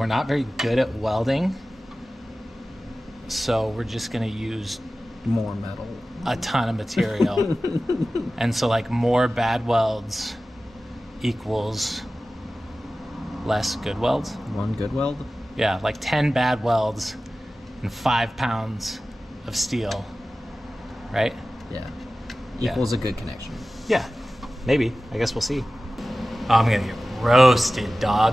We're not very good at welding, so we're just gonna use More metal. a ton of material. And so like more bad welds equals less good welds. One good weld? Yeah, like 10 bad welds and 5 pounds of steel, right? Yeah. Yeah. Equals a good connection. Yeah, maybe. I guess we'll see. Oh, I'm gonna get roasted, dog.